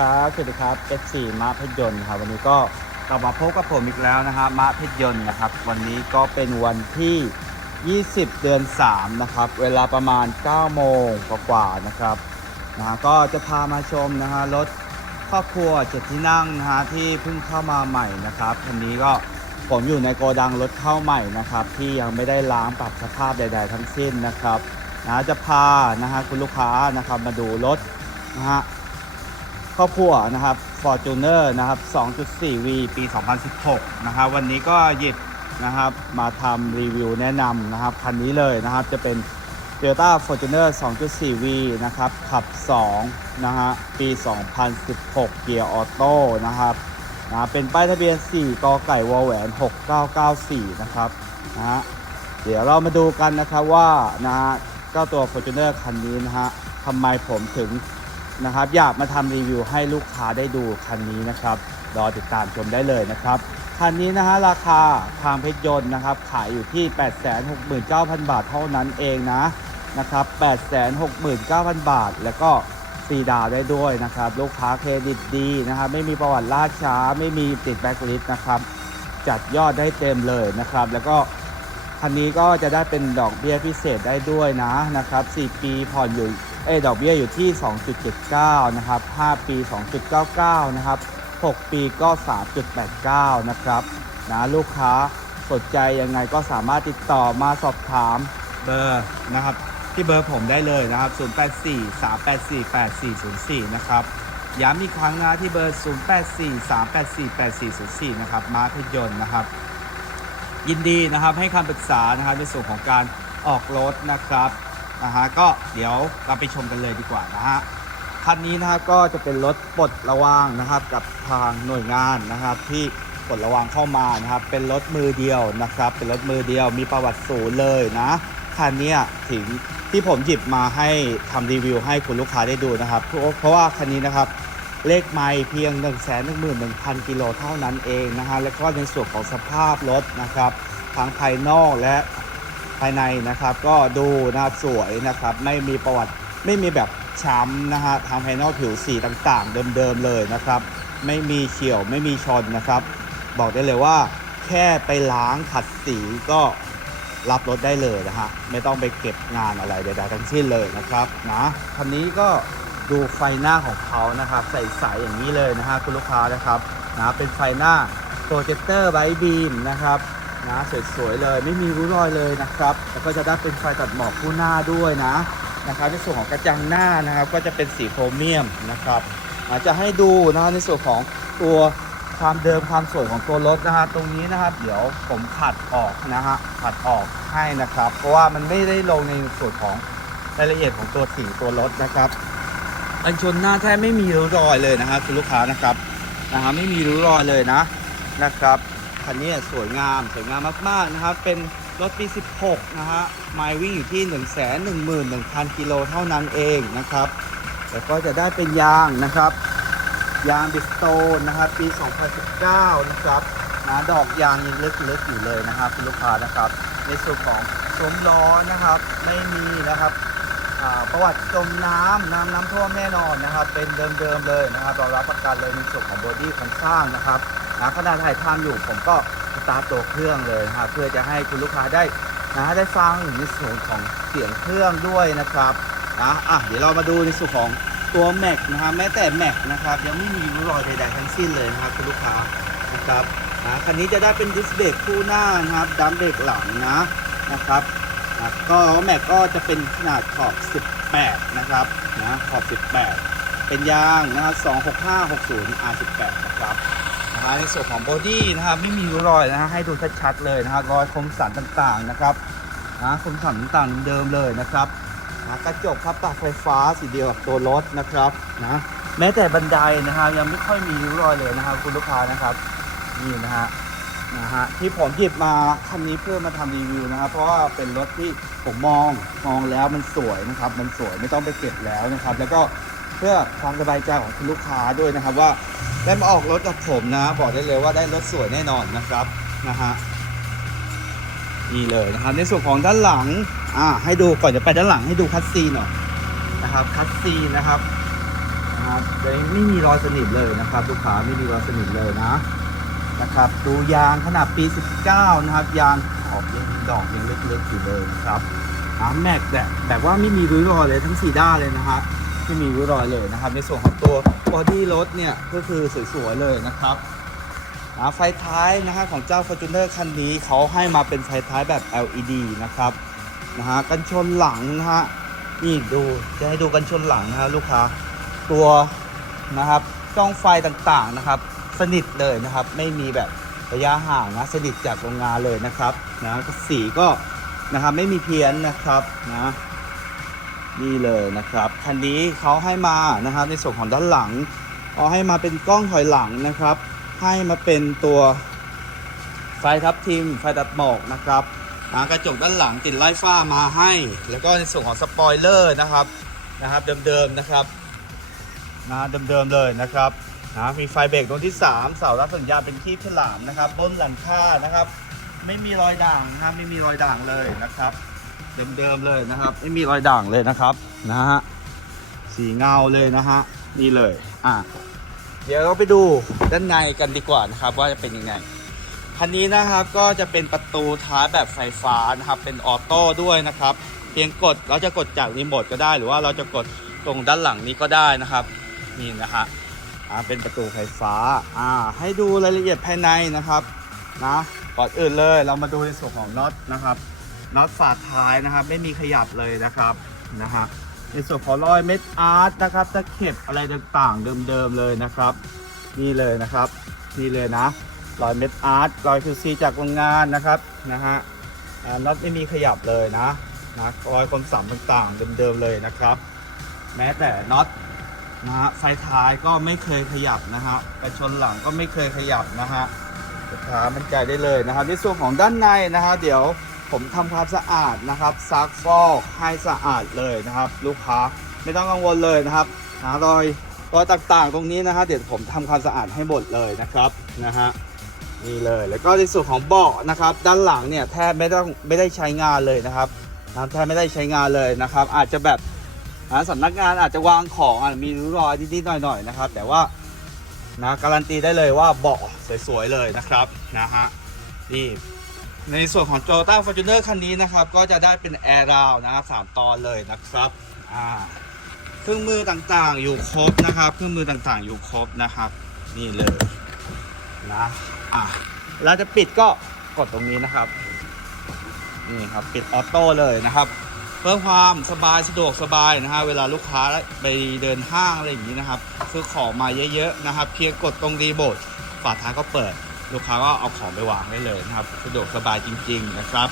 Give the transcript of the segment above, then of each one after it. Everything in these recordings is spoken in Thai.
ครับสวัสดีครับเป็สี่ม้าเพชรยนต์ครับวันนี้ก็กลับมาพบกับผมอีกแล้วนะฮะม้าเพชรยนต์นะครับ วันนี้ก็เป็นวันที่ 20 เดือน 3 นะครับ เวลาประมาณ 9 โมงกว่าๆนะครับนะฮะก็จะพามาชมนะฮะรถครอบครัวเจ็ดที่นั่งนะฮะที่เพิ่งเข้ามาใหม่นะครับคันนี้ก็ผมอยู่ในโกดังรถเข้าใหม่นะครับ ที่ยังไม่ได้ล้างปรับสภาพใด ๆ ทั้งสิ้นนะครับนะจะพานะฮะคุณลูกค้านะครับมาดูรถนะฮะ ครอบครัวนะครับ Fortuner นะครับ 2.4V ปี 2016 นะครับ วันนี้ก็หยิบนะครับมาทำรีวิวแนะนำนะครับ คันนี้เลยนะครับจะเป็น Toyota Fortuner 2.4V นะครับ ขับ 2 นะฮะ ปี 2016 เกียร์ออโต้นะครับนะเป็นป้ายทะเบียน 4 กไก่วอแหวน 6994 นะครับนะฮะเดี๋ยวเรามาดูกันนะครับว่านะฮะเจ้าตัว Fortuner คันนี้นะฮะทำไมผมถึง นะครับ อยากมาทำรีวิวให้ลูกค้าได้ดูคันนี้นะครับ รอติดตามชมได้เลยนะครับ คันนี้นะฮะราคาทางเพชรยนต์นะครับ ขายอยู่ที่ 869,000 บาทเท่านั้นเองนะนะครับ 869,000 บาท แล้วก็ฟรีดาวได้ด้วยนะครับ ลูกค้าเครดิตดีนะครับ ไม่มีประวัติล่าช้า ไม่มีติดแบล็คลิสต์นะครับจัดยอดได้เต็มเลยนะครับ แล้วก็คันนี้ก็จะได้เป็นดอกเบี้ยพิเศษได้ด้วยนะนะครับ 4 ปีผ่อนอยู่ เอดอกเบี้ยอยู่ที่ 2.79 นะครับ 5 ปี 2.99 นะครับ 6 ปีก็ 3.89 นะครับนะลูกค้าสนใจยังไงก็สามารถติดต่อมาสอบถามเบอร์นะครับ ที่เบอร์ผมได้เลยนะครับ 084 384 8404 นะครับ ย้ำอีกครั้งนะที่เบอร์ 084 384 8404 นะครับ มาพยนต์นะครับ ยินดีนะครับให้คำปรึกษานะครับในส่วนของการออกรถนะครับ นะฮะก็เดี๋ยวเราไปชมกันเลยดีกว่านะฮะคันนี้นะฮะก็จะเป็นรถปลดระวางนะครับกับทางหน่วยงานนะครับ ที่ปลดระวางเข้ามานะครับ เป็นรถมือเดียวนะครับ เป็นรถมือเดียวมีประวัติศูนย์เลยนะคันนี้ถึงที่ผมหยิบมาให้ทำรีวิวให้คุณลูกค้าได้ดูนะครับ เพราะว่าคันนี้นะครับเลขไม่เพียง 1 1 1 0 0 0 กิโลเท่านั้นเองนะฮะ แล้วก็ในส่วนของสภาพรถนะครับ ทั้งภายนอกและภ ภายในนะครับ ก็ดูนะครับสวยนะครับ ไม่มีประวัติไม่มีแบบช้ำนะฮะทางภายนอกผิวสีต่างๆ เดิมๆเลยนะครับ ไม่มีเฉียวไม่มีชนนะครับ บอกได้เลยว่า แค่ไปล้างขัดสีก็รับรถได้เลยนะฮะไม่ต้องไปเก็บงานอะไรใดๆทั้งสิ้นเลยนะครับนะคันนี้ก็ดูไฟหน้าของเขานะครับ ใสๆอย่างนี้เลยนะฮะคุณลูกค้านะครับนะเป็นไฟหน้าโปรเจคเตอร์ไบบีมนะครับ นะสวยๆเลยไม่มีริ้รอยเลยนะครับ แล้วก็จะได้เป็นไฟตัดหมอกคู่หน้าด้วยนะนะครับในส่วนของกระจังหน้านะครับ ก็จะเป็นสีโครเมียมนะครับอาจจะให้ดูนะในส่วนของตัวความเดิมความสวยของตัวรถนะฮะตรงนี้นะครับ เดี๋ยวผมขัดออกนะฮะขัดออกให้นะครับ เพราะว่ามันไม่ได้ลงในส่วนของรายละเอียดของตัวสีตัวรถนะครับอันชนหน้าแทบไม่มีริ้วรอยเลยนะฮะคุณลูกค้านะครับนะฮะไม่มีริ้วรอยเลยนะนะครับ คันนี้สวยงามสวยงามมากๆนะครับ เป็นรถปี 16 นะฮะไมล์วิ่งอยู่ที่ 1 1 1 0 0 0กิโลเท่านั้นเองนะครับ แล้วก็จะได้เป็นยางนะครับ ยางบิสโตนนะครับ ปี 2019 นะครับนะดอกยางยังเล็กๆอยู่เลยนะครับคุณลูกค้านะครับ ในส่วนของซุ้มล้อนะครับ ไม่มีนะครับประวัติจมน้ำน้ำน้ำท่วมแน่นอนนะครับ เป็นเดิมๆเลยนะครับเรารับประกันเลยในส่วนของบอดี้โครงสร้างนะครับ นะขณะถ่ายทำอยู่ผมก็สตาร์ทตัวเครื่องเลยนะครับเพื่อจะให้คุณลูกค้าได้นะได้ฟังในส่วนของเสียงเครื่องด้วยนะครับนะอะเดี๋ยวเรามาดูในส่วนของตัวแม็กนะครับแม้แต่แม็กนะครับยังไม่มีริ้วรอยใดๆทั้งสิ้นเลยนะครับคุณลูกค้านะครับนะคันนี้จะได้เป็นดิสเบรกคู่หน้านะครับดัมเบรกหลังนะนะครับนะก็แม็กก็จะเป็นขนาดขอบ 18 นะครับนะขอบ 18 เป็นยางนะครับ26560 R18 นะครับ นะในส่วนของบอดี้นะครับไม่มีริ้วรอยนะฮะให้ดูชัดๆเลยนะครับรอยคมสันต่างๆนะครับนะคมสันต่างๆเดิมเลยนะครับนะกระจกพับปรับไฟฟ้าสีเดียวกับตัวรถนะครับนะแม้แต่บันไดนะฮะยังไม่ค่อยมีริ้วรอยเลยนะครับ คุณลูกค้านะครับนี่นะฮะนะฮะที่ผมหยิบมาคันนี้เพื่อมาทำรีวิวนะครับ เพราะว่าเป็นรถที่ผมมองมองแล้วมันสวยนะครับ มันสวยไม่ต้องไปเก็บแล้วนะครับ แล้วก็ เพื่อความสบายใจของคุณลูกค้าด้วยนะครับ ว่าได้มาออกรถกับผมนะ บอกได้เลยว่าได้รถสวยแน่นอนนะครับนะฮะนี่เลยนะครับ ในส่วนของด้านหลังอ่าให้ดูก่อนจะไปด้านหลังให้ดูคัสซีหน่อยนะครับคัสซีนะครับนะครับเลยไม่มีรอยสนิมเลยนะครับลูกค้าไม่มีรอยสนิมเลยนะนะครับดูยางขนาดปี 19 นะครับ ยางขอบยังดอกยังเล็กๆอยู่เลยครับน้ำแม็กแบบแบบว่าไม่มีริ้วรอยเลยทั้งสี่ด้านเลยนะฮะ ไม่มีริ้วรอยเลยนะครับ ในส่วนของตัวบอดี้รถเนี่ยก็คือสวยๆเลยนะครับไฟท้ายนะฮะของเจ้า Fortuner คันนี้เขาให้มาเป็นไฟท้ายแบบ LED นะครับนะฮะกันชนหลังนะฮะนี่ดูจะให้ดูกันชนหลังนะฮะลูกค้าตัวนะครับช่องไฟต่างๆนะครับ สนิทเลยนะครับ ไม่มีแบบระยะห่างนะสนิทจากโรงงานเลยนะครับนะสีก็นะครับไม่มีเพี้ยนนะครับนะ นี่เลยนะครับคันนี้เขาให้มานะครับในส่วนของด้านหลังเอาให้มาเป็นกล้องถอยหลังนะครับ ให้มาเป็นตัวไฟทับทิมไฟตัดหมอกนะครับนะกระจกด้านหลังติดไล่ฟ้ามาให้ แล้วก็ในส่วนของสปอยเลอร์นะครับนะครับเดิมๆนะครับนะเดิมๆเลยนะครับนะมีไฟเบรกดวงที่ 3 เสารับสัญญาณเป็นคีบฉลามนะครับบนหลังคานะครับ ไม่มีรอยด่างนะครับไม่มีรอยด่างเลยนะครับ เดิมๆเลยนะครับ ไม่มีรอยด่างเลยนะครับนะฮะสีเงาเลยนะฮะนี่เลยอะเดี๋ยวเราไปดูด้านในกันดีกว่านะครับ ว่าจะเป็นยังไงคันนี้นะครับก็จะเป็นประตูท้ายแบบไฟฟ้านะครับ เป็นออโต้ด้วยนะครับ เพียงกดเราจะกดจากรีโมทก็ได้ หรือว่าเราจะกดตรงด้านหลังนี้ก็ได้นะครับนี่นะฮะอ่าเป็นประตูไฟฟ้าอ่าให้ดูรายละเอียดภายในนะครับนะก่อนอื่นเลยเรามาดูในส่วนของน็อตนะครับ น็อตฝาท้ายนะครับ ไม่มีขยับเลยนะครับนะฮะในส่วนของรอยเม็ดอาร์ตนะครับตะเข็บอะไรต่างๆเดิมๆเลยนะครับ นี่เลยนะครับ นี่เลยนะรอยเม็ดอาร์ตรอยคิวซีจากโรงงานนะครับนะฮะน็อตไม่มีขยับเลยนะนะรอยคมสัมต่างๆเดิมๆเลยนะครับ แม้แต่น็อตนะฮะไฟท้ายก็ไม่เคยขยับนะฮะกระชนหลังก็ไม่เคยขยับนะฮะลูกค้ามันใจได้เลยนะครับในส่วนของด้านในนะฮะเดี๋ยว ผมทำความสะอาดนะครับซักฟอกให้สะอาดเลยนะครับ ลูกค้าไม่ต้องกังวลเลยนะครับนะรอยรอยต่างๆ ตรงนี้นะฮะเดี๋ยวผมทำความสะอาดให้หมดเลยนะครับนะฮะนี่เลยแล้วก็ในส่วนของเบาะนะครับ ด้านหลังเนี่ยแทบไม่ต้องไม่ได้ใช้งานเลยนะครับแทบไม่ได้ใช้งานเลยนะครับ อาจจะแบบนะสำนักงานอาจจะวางของอะมีริ้วรอยนิดๆหน่อยๆนะครับ แต่ว่านะการันตีได้เลยว่าเบาะสวยๆเลยนะครับนะฮะนี่ ในส่วนของ Toyota Fortuner คันนี้นะครับ ก็จะได้เป็นแอร์ราวนะครับสามตอนเลยนะครับอ่าเครื่องมือต่างๆอยู่ครบนะครับ เครื่องมือต่างๆอยู่ครบนะครับ นี่เลยนะอะเราจะปิดก็กดตรงนี้นะครับนี่ครับปิดออโต้เลยนะครับ เพิ่มความสบายสะดวกสบายนะฮะเวลาลูกค้าไปเดินห้างอะไรอย่างนี้นะครับซื้อของมาเยอะๆนะครับ เพียงกดตรงรีโมทฝาท้ายก็เปิด ลูกค้าก็เอาของไปวางได้เลยนะครับ สะดวกสบายจริง ๆ นะครับ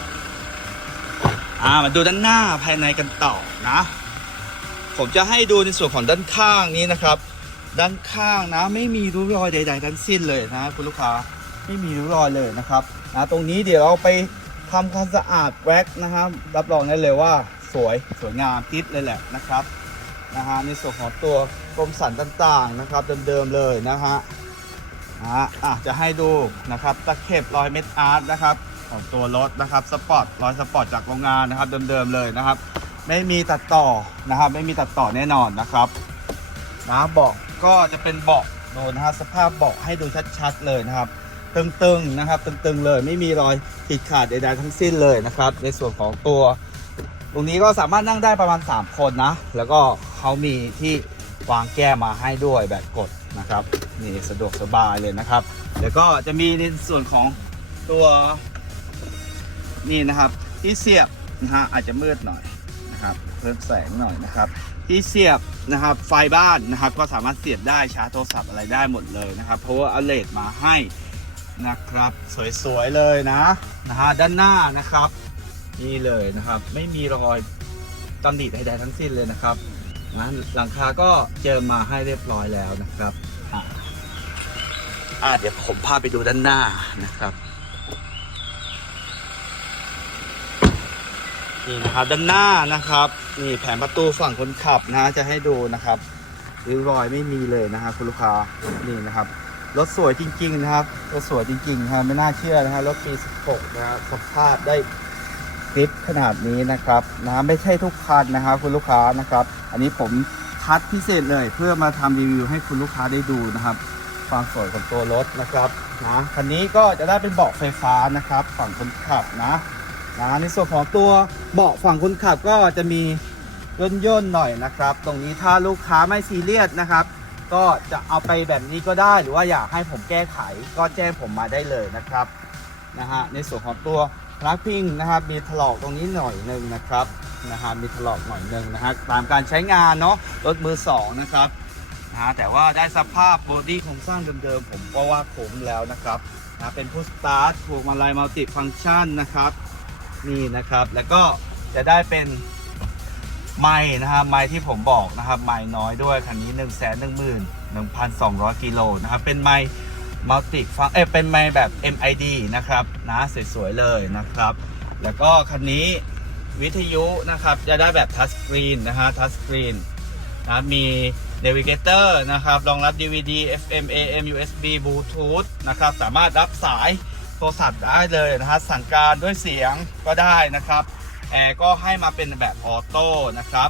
อ่ามาดูด้านหน้าภายในกันต่อนะ ผมจะให้ดูในส่วนของด้านข้างนี้นะครับ ด้านข้างนะไม่มีริ้วรอยใด ๆ ทั้งสิ้นเลยนะคุณลูกค้าไม่มีริ้วรอยเลยนะครับนะตรงนี้เดี๋ยวเราไปทำความสะอาดแว็กนะครับ รับรองได้เลยว่าสวยสวยงามทิศเลยแหละนะครับนะฮะในส่วนของตัวกรมสันต่างๆนะครับเดิมๆเลยนะฮะ ฮะอะจะให้ดูนะครับตะเข็บรอยเม็ดอาร์ตนะครับของตัวรถนะครับสปอร์ตรอยสปอร์ตจากโรงงานนะครับเดิมๆเลยนะครับ ไม่มีตัดต่อนะครับ ไม่มีตัดต่อแน่นอนนะครับนะเบาะก็จะเป็นเบาะดูนะฮะสภาพเบาะให้ดูชัดๆเลยนะครับ ตึงๆนะครับตึงๆเลยไม่มีรอยขีดขาดใดๆทั้งสิ้นเลยนะครับ ในส่วนของตัว ตรงนี้ก็สามารถนั่งได้ประมาณ 3 คนนะ แล้วก็เขามีที่วางแก้มาให้ด้วยแบบกด นะครับนี่สะดวกสบายเลยนะครับแล้วก็จะมีในส่วนของตัวนี่นะครับที่เสียบนะฮะอาจจะมืดหน่อยนะครับเพิ่มแสงหน่อยนะครับที่เสียบนะครับไฟบ้านนะครับก็สามารถเสียบได้ชาร์จโทรศัพท์อะไรได้หมดเลยนะครับเพราะว่าเอเลดมาให้นะครับสวยๆเลยนะนะฮะด้านหน้านะครับนี่เลยนะครับ ไม่มีรอยตำหนิใดๆทั้งสิ้นเลยนะครับ นะหลังคาก็เจิมมาให้เรียบร้อยแล้วนะครับอะอะเดี๋ยวผมพาไปดูด้านหน้านะครับ นี่นะครับด้านหน้านะครับนี่แผงประตูฝั่งคนขับนะจะให้ดูนะครับริ้วรอยไม่มีเลยนะฮะคุณลูกค้านี่นะครับรถสวยจริง ๆ นะครับรถสวยจริงๆนะครับไม่น่าเชื่อนะฮะรถปี 16 นะครับสภาพได้ คลิปขนาดนี้นะครับนะไม่ใช่ทุกคันนะครับคุณลูกค้านะครับ อันนี้ผมคัดพิเศษเลยเพื่อมาทำรีวิวให้คุณลูกค้าได้ดูนะครับ ความสวยของตัวรถนะครับนะคันนี้ก็จะได้เป็นเบาะไฟฟ้านะครับ ฝั่งคนขับนะนะในส่วนของตัวเบาะฝั่งคนขับก็จะมีย่นย่นๆหน่อยนะครับ ตรงนี้ถ้าลูกค้าไม่ซีเรียสนะครับ ก็จะเอาไปแบบนี้ก็ได้หรือว่าอยากให้ผมแก้ไขก็แจ้งผมมาได้เลยนะครับนะฮะในส่วนของตัว พลักพิงนะครับมีถลอกตรงนี้หน่อยหนึ่งนะครับนะฮะมีถลอกหน่อยหนึ่งนะฮะตามการใช้งานเนาะรถมือสองนะครับนะแต่ว่าได้สภาพบอดี้โครงสร้างเดิมๆผมก็ว่าคุ้มแล้วนะครับนะเป็นพุชสตาร์ทพวงมาลัยมัลติฟัง c t ชันนะครับนี่นะครับแล้วก็จะได้เป็นไม้นะครับไม้ที่ผมบอกนะครับไม้น้อยด้วยคันนี้ 1 1 1 1 2 0 0กิโลนะครับเป็นไม้ มัลติฟังเอเป็นไม้แบบ MID นะครับนะสวยๆเลยนะครับ แล้วก็คันนี้วิทยุนะครับ จะได้แบบทัชสกรีนนะฮะทัชสกรีนนะมี Navigator นะครับ รองรับ DVD FM AM USB Bluetooth นะครับ สามารถรับสายโทรศัพท์ได้เลยนะฮะสั่งการด้วยเสียงก็ได้นะครับแอร์ก็ให้มาเป็นแบบออโต้นะครับ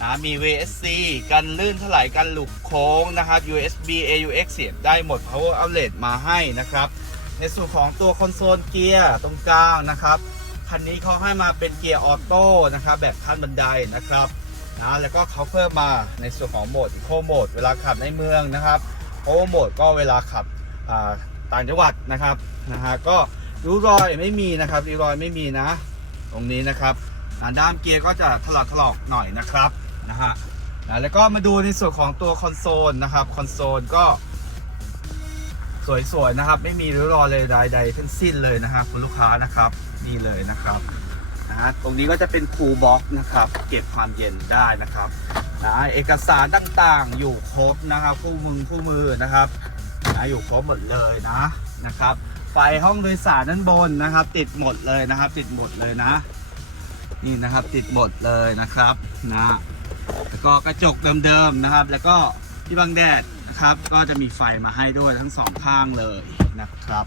นะมี VSC กันลื่นถลายกันหลุกโค้งนะครับ USB AUX เสียบได้หมด Power Outlet มาให้นะครับ ในส่วนของตัวคอนโซลเกียร์ตรงกลางนะครับคันนี้เขาให้มาเป็นเกียร์ออโต้นะครับแบบขั้นบันไดนะครับนะแล้วก็เขาเพิ่มมาในส่วนของโหมด Eco Mode เวลาขับในเมืองนะครับ Power Mode ก็เวลาขับต่างจังหวัดนะครับนะฮะก็ริ้วรอยไม่มีนะครับริ้วรอยไม่มีนะ ตรงนี้นะครับด้ามเกียร์ก็จะถลอกถลอกหน่อยนะครับ นะฮะนะแล้วก็มาดูในส่วนของตัวคอนโซลนะครับคอนโซลก็ สวยๆนะครับ ไม่มีริ้วรอยเลยใดๆทั้งสิ้นเลยนะครับคุณลูกค้านะครับนี่เลยนะครับนะฮะตรงนี้ก็จะเป็นคูลบ็อกนะครับ เก็บความเย็นได้นะครับนะเอกสารต่างๆ อยู่ครบนะครับคู่มือคู่มือนะครับนะอยู่ครบหมดเลยนะนะครับ ไฟห้องโดยสารด้านบนนะครับ ติดหมดเลยนะครับ ติดหมดเลยนะ นี่นะครับติดหมดเลยนะครับนะ แล้วก็กระจกเดิมๆนะครับ แล้วก็ที่บังแดดนะครับ ก็จะมีไฟมาให้ด้วยทั้งสองข้างเลยนะครับ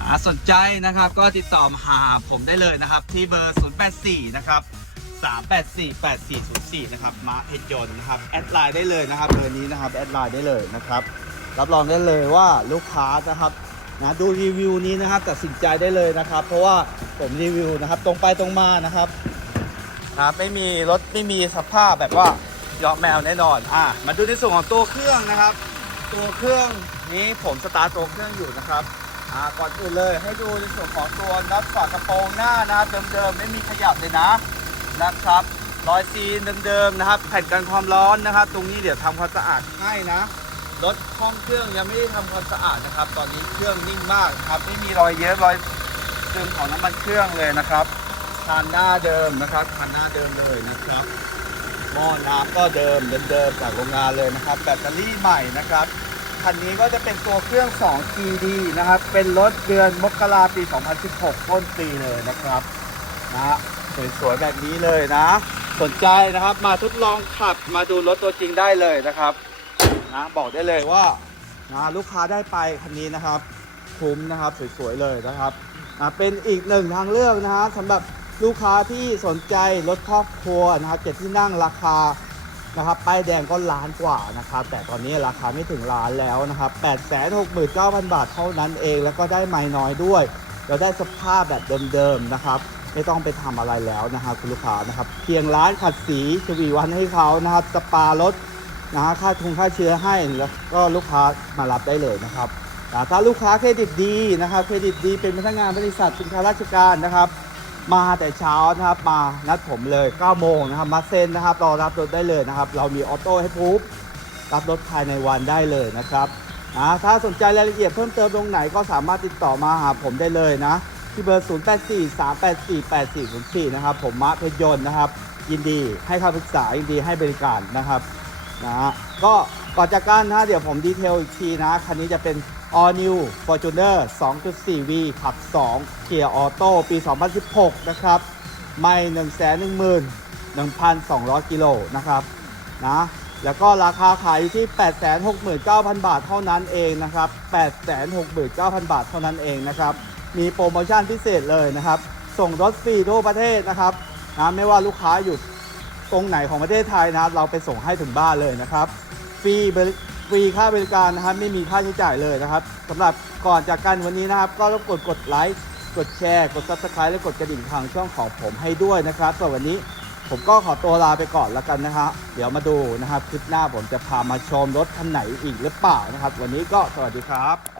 อ่าสนใจนะครับก็ติดต่อมาหาผมได้เลยนะครับ ที่เบอร์ 084 นะครับ 384 8404 นะครับ มาเพชรยนต์นะครับ แอดไลน์ได้เลยนะครับเบอร์นี้นะครับ แอดไลน์ได้เลยนะครับ รับรองได้เลยว่าลูกค้านะครับนะดูรีวิวนี้นะครับตัดสินใจได้เลยนะครับ เพราะว่าผมรีวิวนะครับ ตรงไปตรงมานะครับ นะไม่มีรถไม่มีสภาพแบบว่าเยอมแมวแน่นอนอะมาดูในส่วนของตัวเครื่องนะครับ ตัวเครื่องนี้ผมสตาร์ทตัวเครื่องอยู่นะครับอ่าก่อนอื่นเลยให้ดูในส่วนของตัวน็อตฝากระโปรงหน้านะครับเดิมๆไม่มีขยับเลยนะนะครับรอยซีนเดิมๆนะครับ แผ่นกันความร้อนนะครับ ตรงนี้เดี๋ยวทำความสะอาดให้นะรถห้องเครื่องยังไม่ได้ทำความสะอาดนะครับ ตอนนี้เครื่องนิ่งมากครับไม่มีรอยเยอะรอยซึมของน้ำมันเครื่องเลยนะครับ คันหน้าเดิมนะครับ คันหน้าเดิมเลยนะครับ หม้อน้ำก็เดิมเดิมๆจากโรงงานเลยนะครับ แบตเตอรี่ใหม่นะครับ คันนี้ก็จะเป็นตัวเครื่อง 2 GD นะครับ เป็นรถเดือนมกราปี 2016 ต้นปีเลยนะครับนะสวยๆแบบนี้เลยนะ สนใจนะครับมาทดลองขับมาดูรถตัวจริงได้เลยนะครับนะบอกได้เลยว่านะลูกค้าได้ไปคันนี้นะครับ คุ้มนะครับสวยๆเลยนะครับอะเป็นอีกหนึ่งทางเลือกนะฮะสำหรับ ลูกค้าที่สนใจรถครอบครัวนะครับเจ็ดที่นั่งราคานะครับป้ายแดงก็ล้านกว่านะครับ แต่ตอนนี้ราคาไม่ถึงล้านแล้วนะครับ8 6 9 0 0 0 บาทเท่านั้นเอง แล้วก็ได้ไม่น้อยด้วย เราได้สภาพแบบเดิมๆนะครับ ไม่ต้องไปทำอะไรแล้วนะครับคุณลูกค้านะครับ เพียงร้านขัดสีชวีวันให้เขานะครับ สปารถนะฮะค่าทุงค่าเชื้อให้แล้วก็ลูกค้ามารับได้เลยนะครับอ่าถ้าลูกค้าเครดิตดีนะครับเครดิตดีเป็นพนักงานบริษัทเป็นข้าราชการนะครับ มาแต่เช้านะครับมานัดผมเลย9โมงนะครับมาเซ็นนะครับรอรับรถได้เลยนะครับ เรามีออโต้ให้พูบรับรถภายในวันได้เลยนะครับนะถ้าสนใจรายละเอียดเพิ่มเติมตรงไหนก็สามารถติดต่อมาหาผมได้เลยนะ ที่เบอร์ 0 8 4 3 8 4 8 4 0 4 นะครับ ผมมาร์คเพชรยนต์นะครับ ยินดีให้คำปรึกษายินดีให้บริการนะครับนะก็ ก่อนจากกันนะเดี๋ยวผมดีเทลอีกทีนะ คันนี้จะเป็น All New Fortuner 2.4V ขับ2เกียร์ออโต้ปี 2016 นะครับ ไม่1 1 1 1,200 กิโลนะครับนะแล้วก็ราคาขายอยู่ที่ 869,000 บาทเท่านั้นเองนะครับ 869,000 บาทเท่านั้นเองนะครับ มีโปรโมชั่นพิเศษเลยนะครับ ส่งรถฟรีทั่วประเทศนะครับนะไม่ว่าลูกค้าอยู่ตรงไหนของประเทศไทยนะครับ เราไปส่งให้ถึงบ้านเลยนะครับ ฟรีบรฟรีค่าบริการนะครับ ไม่มีค่าใช้จ่ายเลยนะครับสำหรับก่อนจากกันวันนี้นะครับ ก็รบกวนกดไลค์กดแชร์กด subscribe และกดกระดิ่งทางช่องของผมให้ด้วยนะครับส่วนวันนี้ผมก็ขอตัวลาไปก่อนแล้วกันนะฮะเดี๋ยวมาดูนะครับ คลิปหน้าผมจะพามาชมรถคันไหนอีกหรือเปล่านะครับ วันนี้ก็สวัสดีครับ